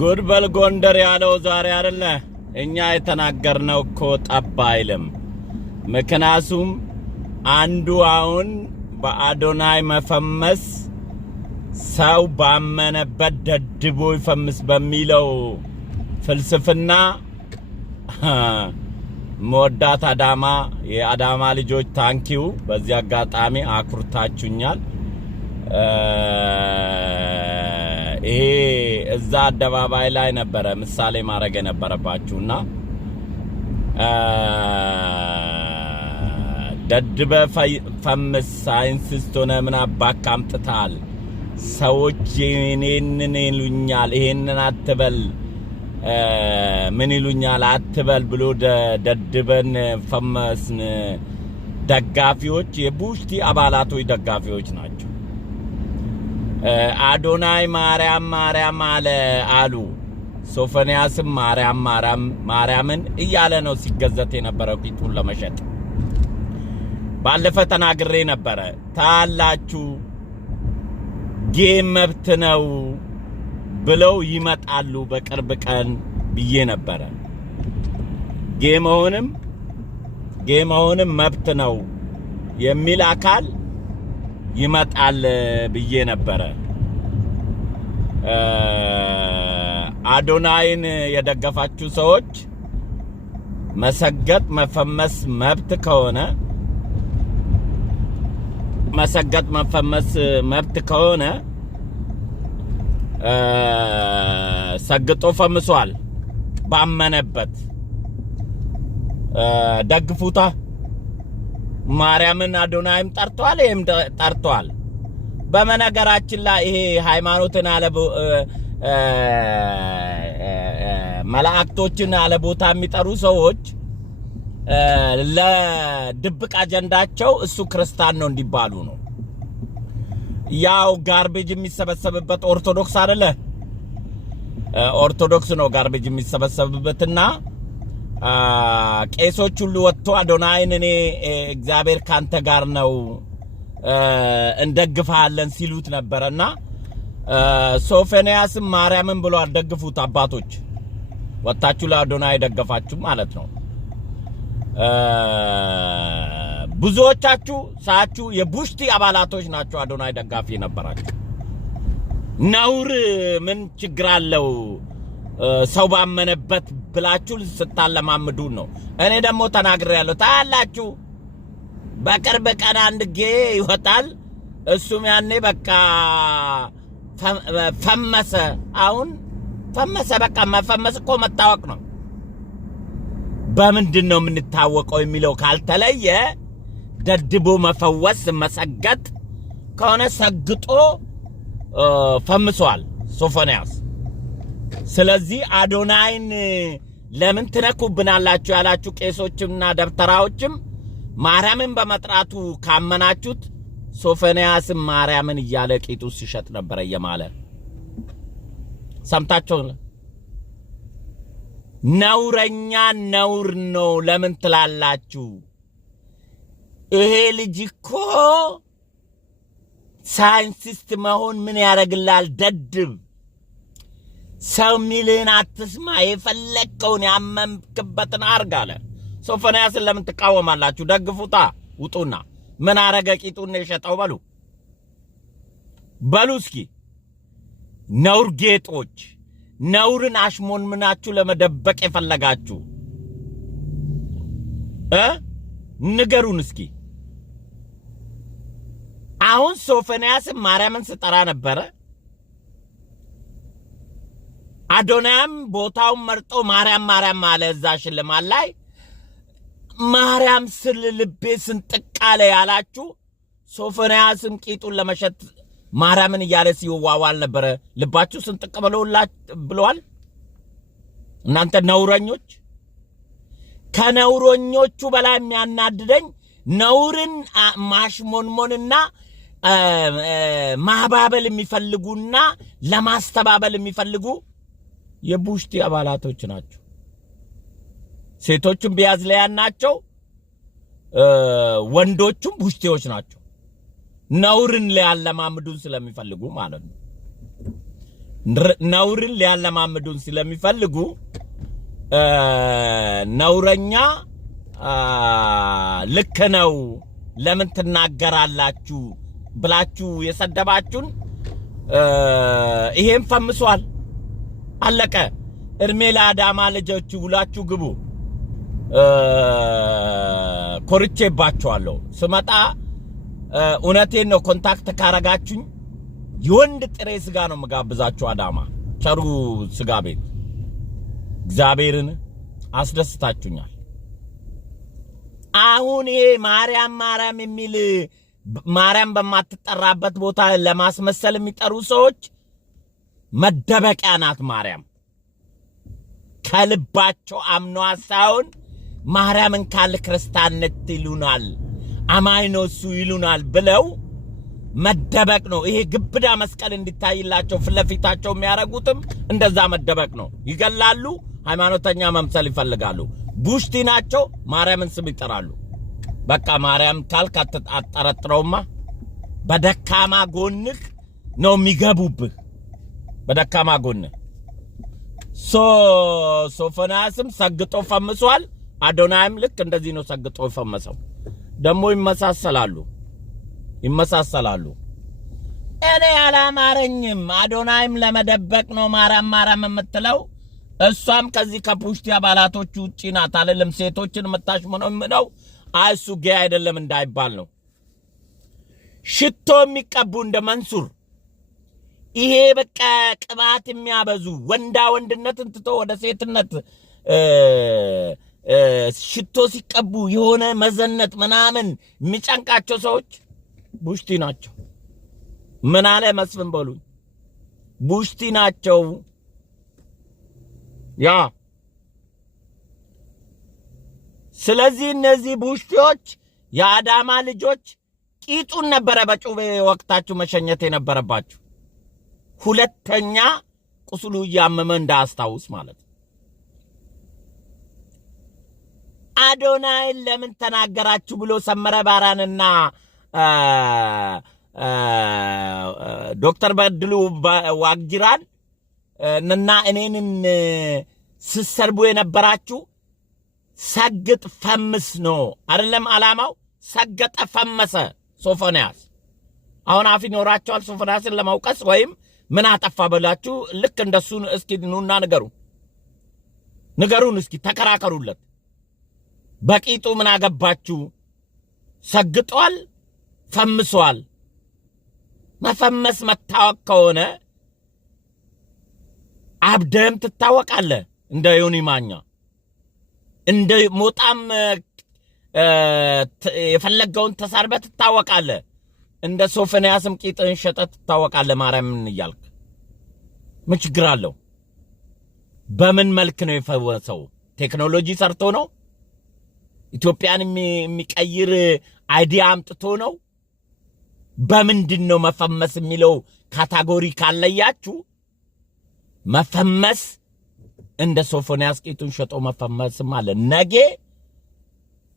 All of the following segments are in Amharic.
ጉድበል ጎንደር ያለው ዛሬ አይደለ እኛ የተናገርነው እኮ ጠባ አይልም። ምክንያቱም አንዱ አሁን በአዶናይ መፈመስ ሰው ባመነበት ደድቦ ይፈምስ በሚለው ፍልስፍና መወዳት አዳማ የአዳማ ልጆች ታንኪው በዚህ አጋጣሚ አኩርታችሁኛል። ይሄ እዛ አደባባይ ላይ ነበረ ምሳሌ ማድረግ የነበረባችሁና ደድበ ፈምስ ሳይንቲስት ሆነ ምን አባክ አምጥታል። ሰዎች ይሄንን ይሉኛል ይሄንን አትበል ምን ይሉኛል አትበል ብሎ ደድበን ፈመስን ደጋፊዎች የቡሽቲ አባላቶች ደጋፊዎች ናቸው። አዶናይ ማርያም ማርያም አሉ። ሶፎንያስም ማርያም ማርያምን እያለ ነው ሲገዘት የነበረው ቂጡን ለመሸጥ። ባለፈ ተናግሬ ነበረ ታላችሁ ጌም መብት ነው ብለው ይመጣሉ በቅርብ ቀን ብዬ ነበረ። ጌምሆንም መብት ነው የሚል አካል ይመጣል ብዬ ነበረ። አዶናይን የደገፋችሁ ሰዎች መሰገጥ መፈመስ መብት ከሆነ ሰግጦ ፈምሷል ባመነበት ደግፉታ። ማርያምን አዶናይም ጠርቷል፣ ይሄም ጠርቷል። በመነገራችን ላይ ይሄ ሃይማኖትን መላእክቶችን አለ ቦታ የሚጠሩ ሰዎች ለድብቅ አጀንዳቸው እሱ ክርስቲያን ነው እንዲባሉ ነው። ያው ጋርቤጅ የሚሰበሰብበት ኦርቶዶክስ አይደለ? ኦርቶዶክስ ነው ጋርቤጅ የሚሰበሰብበትና ቄሶች ሁሉ ወጥቶ አዶናይን እኔ እግዚአብሔር ካንተ ጋር ነው እንደግፋለን ሲሉት ነበርና ሶፎንያስም ማርያምን ብሎ አደግፉት። አባቶች ወጣችሁ ለአዶናይ ደገፋችሁ ማለት ነው። ብዙዎቻችሁ ሳችሁ የቡሽቲ አባላቶች ናችሁ አዶናይ ደጋፊ ነበራችሁ። ነውር ምን ችግር አለው ሰው ባመነበት ብላችሁ ስታለማምዱ ነው። እኔ ደግሞ ተናግሬያለሁ። ታላችሁ በቅርብ ቀን አንድ ጌ ይወጣል። እሱም ያኔ በቃ ፈመሰ። አሁን ፈመሰ። በቃ መፈመስ እኮ መታወቅ ነው። በምንድን ነው የምንታወቀው የሚለው ካልተለየ ደድቦ መፈወስ መሰገጥ ከሆነ ሰግጦ ፈምሷል ሶፎንያስ። ስለዚህ አዶናይን ለምን ትነኩብናላችሁ ያላችሁ ቄሶችምና ደብተራዎችም ማርያምን በመጥራቱ ካመናችሁት ሶፎንያስም ማርያምን እያለ ቂጡ ሲሸጥ ነበር እየማለ ሰምታችሁ። ነውረኛ ነውር ነው ለምን ትላላችሁ? ይሄ ልጅ እኮ ሳይንቲስት መሆን ምን ያደርግላል? ደድብ ሰው ሚልን አትስማ፣ የፈለከውን ያመምክበትን አርግ አለ። ሶፎንያስን ለምን ትቃወማላችሁ? ደግፉታ። ውጡና ምን አረገ? ቂጡን የሸጠው በሉ እስኪ። ነውር ጌጦች ነውርን አሽሞንምናችሁ ለመደበቅ የፈለጋችሁ ንገሩን እስኪ። አሁን ሶፎንያስም ማርያምን ስጠራ ነበረ። አዶናይም ቦታውን መርጦ ማርያም ማርያም አለ። እዛ ሽልማት ላይ ማርያም ስል ልቤ ስንጥቃለ ያላችሁ ሶፎንያስም ቂጡን ለመሸጥ ማርያምን እያለ ሲዋዋል ነበረ። ልባችሁ ስንጥቅ ብለዋል። እናንተ ነውረኞች። ከነውረኞቹ በላይ የሚያናድደኝ ነውርን ማሽሞንሞንና ማባበል የሚፈልጉና ለማስተባበል የሚፈልጉ የቡሽቲ አባላቶች ናቸው። ሴቶቹም ቢያዝለያን ናቸው፣ ወንዶቹም ቡሽቲዎች ናቸው። ነውርን ሊያለማምዱን ስለሚፈልጉ ማለት ነው። ነውርን ሊያለማምዱን ስለሚፈልጉ ነውረኛ ልክ ነው ለምን ትናገራላችሁ ብላችሁ የሰደባችሁን ይሄን ፈምሷል አለቀ እድሜ ለአዳማ ልጆች ውላችሁ ግቡ ኮርቼባችኋለሁ ስመጣ እውነቴን ነው ኮንታክት ካረጋችሁኝ የወንድ ጥሬ ስጋ ነው መጋብዛችሁ አዳማ ቸሩ ስጋ ቤት እግዚአብሔርን አስደስታችሁኛል አሁን ይሄ ማርያም የሚል ማርያም በማትጠራበት ቦታ ለማስመሰል የሚጠሩ ሰዎች መደበቂያ ናት ማርያም ከልባቸው አምነው ሳይሆን ማርያምን ካለ ክርስቲያንነት ይሉናል አማይኖሱ ይሉናል ብለው መደበቅ ነው ይሄ ግብዳ መስቀል እንዲታይላቸው ፍለፊታቸው የሚያረጉትም እንደዛ መደበቅ ነው ይገላሉ ሃይማኖተኛ መምሰል ይፈልጋሉ ቡሽቲ ናቸው ማርያምን ስም ይጠራሉ በቃ ማርያም ካልክ አጠረጥረውማ በደካማ ጎንህ ነው የሚገቡብህ በደካማ ጎንህ ሶፎንያስም ሰግጦ ፈምሷል አዶናይም ልክ እንደዚህ ነው ሰግጦ ፈመሰው ደሞ ይመሳሰላሉ እኔ አላማረኝም አዶናይም ለመደበቅ ነው ማርያም የምትለው እሷም ከዚህ ከፑሽቲ አባላቶች ውጪ ናት አለለም ሴቶችን መታሽመነው አይሱ ጌ አይደለም እንዳይባል ነው ሽቶ የሚቀቡ እንደ መንሱር ይሄ በቃ ቅባት የሚያበዙ ወንዳ ወንድነትን ትቶ ወደ ሴትነት ሽቶ ሲቀቡ የሆነ መዘነት ምናምን የሚጨንቃቸው ሰዎች ቡሽቲ ናቸው ምን አለ መስፍን በሉኝ ቡሽቲ ናቸው ያ ስለዚህ እነዚህ ቡሽቲዎች የአዳማ ልጆች ቂጡን ነበረ በጩቤ ወቅታችሁ መሸኘት የነበረባችሁ ሁለተኛ ቁስሉ ያመመ እንዳያስታውስ ማለት አዶናይ ለምን ተናገራችሁ ብሎ ሰመረ ባራንና ዶክተር በድሉ ዋግጅራን እና እኔንን ስሰርቡ የነበራችሁ ሰግጥ ፈምስ ነው አይደለም አላማው ሰገጠ ፈመሰ ሶፎንያስ አሁን አፍ ይኖራቸዋል ሶፎንያስን ለማውቀስ ወይም ምን አጠፋ በላችሁ ልክ እንደሱ እስኪ ኑና ንገሩን እስኪ ተከራከሩለት በቂጡ ምን አገባችሁ ሰግጧል ፈምሷል መፈመስ መታወቅ ከሆነ አብደም ትታወቃለህ እንደ ዮኒ ማኛ እንደ ሞጣም የፈለገውን ተሳርበት ትታወቃለህ እንደ ሶፎንያስም ቂጥን ሸጠት ትታወቃለህ ማርያምን ይያልክ ምን ችግር አለው በምን መልክ ነው የፈወሰው ቴክኖሎጂ ሰርቶ ነው ኢትዮጵያን የሚቀይር አይዲያ አምጥቶ ነው በምንድን ነው መፈመስ የሚለው ካታጎሪ ካለያችሁ መፈመስ እንደ ሶፎንያስ ቂጡን ሸጦ መፈመስ ማለት ነገ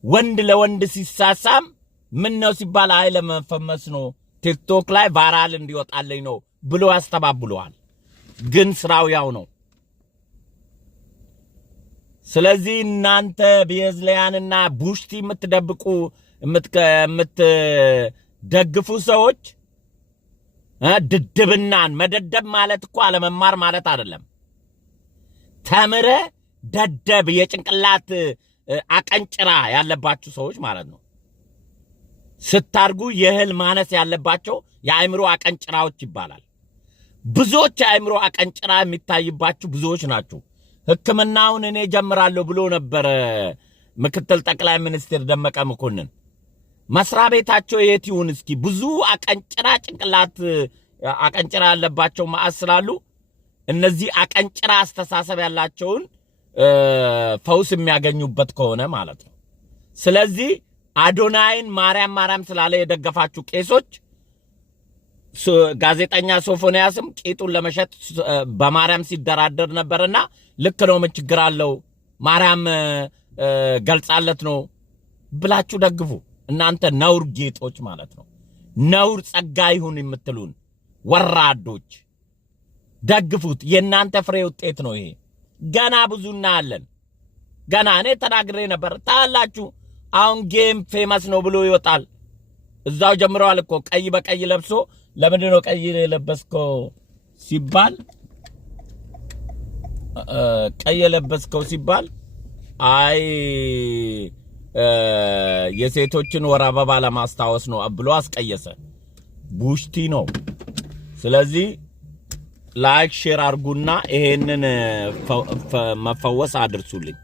ወንድ ለወንድ ሲሳሳም ምን ነው ሲባል አይለ መፈመስ ነው ቲክቶክ ላይ ቫይራል እንዲወጣልኝ ነው ብሎ ያስተባብለዋል ግን ስራው ያው ነው ስለዚህ እናንተ ቢዝሊያንና ቡሽቲ የምትደብቁ የምትደግፉ ሰዎች ድድብናን መደደብ ማለት እኮ አለመማር ማለት አይደለም ተምረ ደደብ የጭንቅላት አቀንጭራ ያለባችሁ ሰዎች ማለት ነው ስታርጉ የህል ማነስ ያለባቸው የአእምሮ አቀንጭራዎች ይባላል ብዙዎች የአእምሮ አቀንጭራ የሚታይባችሁ ብዙዎች ናችሁ ህክምናውን እኔ ጀምራለሁ ብሎ ነበር ምክትል ጠቅላይ ሚኒስትር ደመቀ መኮንን መስሪያ ቤታቸው የት ይሁን እስኪ ብዙ አቀንጭራ ጭንቅላት አቀንጭራ ያለባቸው ማአስላሉ እነዚህ አቀንጭራ አስተሳሰብ ያላቸውን ፈውስ የሚያገኙበት ከሆነ ማለት ነው ስለዚህ አዶናይን ማርያም ስላለ የደገፋችሁ ቄሶች ጋዜጠኛ ሶፎንያስም ቂጡን ለመሸጥ በማርያም ሲደራደር ነበርና ልክ ነው ምን ችግር አለው ማርያም ገልጻለት ነው ብላችሁ ደግፉ እናንተ ነውር ጌጦች ማለት ነው ነውር ጸጋ ይሁን የምትሉን ወራዶች ደግፉት። የእናንተ ፍሬ ውጤት ነው ይሄ። ገና ብዙ እናያለን። ገና እኔ ተናግሬ ነበር ታላችሁ። አሁን ጌም ፌመስ ነው ብሎ ይወጣል። እዛው ጀምረዋል እኮ ቀይ በቀይ ለብሶ ለምንድን ነው ቀይ ለበስከው ሲባል ቀይ ለበስከው ሲባል አይ የሴቶችን ወር አበባ ለማስታወስ ነው ብሎ አስቀየሰ። ቡሽቲ ነው። ስለዚህ ላይክ ሼር አድርጉና ይሄንን መፈወስ አድርሱልኝ።